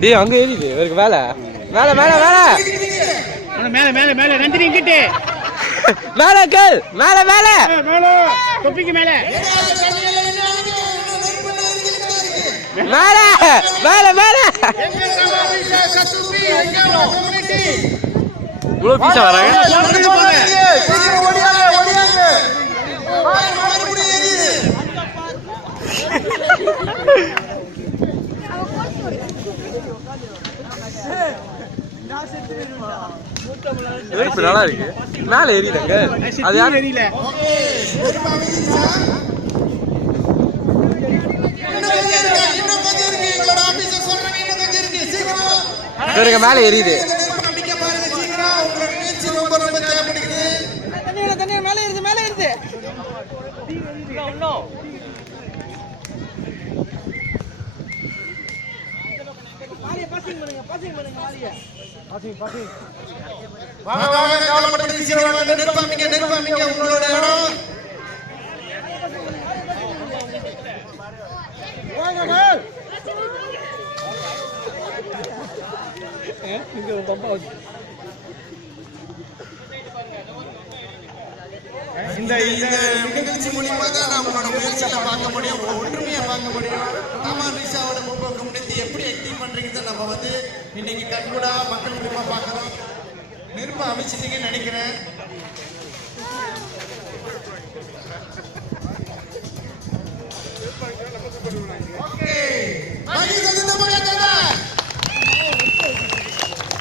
டேய் அங்க ஏறிடு இவருக்கு மேல மேல மேல மேல மேல மேல மேல நந்தினி கிட்ட மேல கேள் மேல மேல மேல தொப்பிக்கு மேல மேல மேல மேல இவ்வளவு பீஸா வராங்க நல்லா இருக்கு மேல ஏறிட்டாங்க அது யாரும் தெரியல மேல எரியுது இந்த நிகழ்ச்சி மூலியமா தான் நம்மளோட முயற்சிகளை பார்க்க முடியும், ஒற்றுமையை பார்க்க முடியும். தாமான் ரிஷாவோட முற்போக்கு முன்னெத்தி எப்படி ஆக்டிங் பண்றீங்கன்னு நம்ம வந்து இன்னைக்கு கண்கூடா மக்கள் மூலியமா பார்க்கறோம். நெருப்ப அமைச்சிட்டீங்கன்னு நினைக்கிறேன்.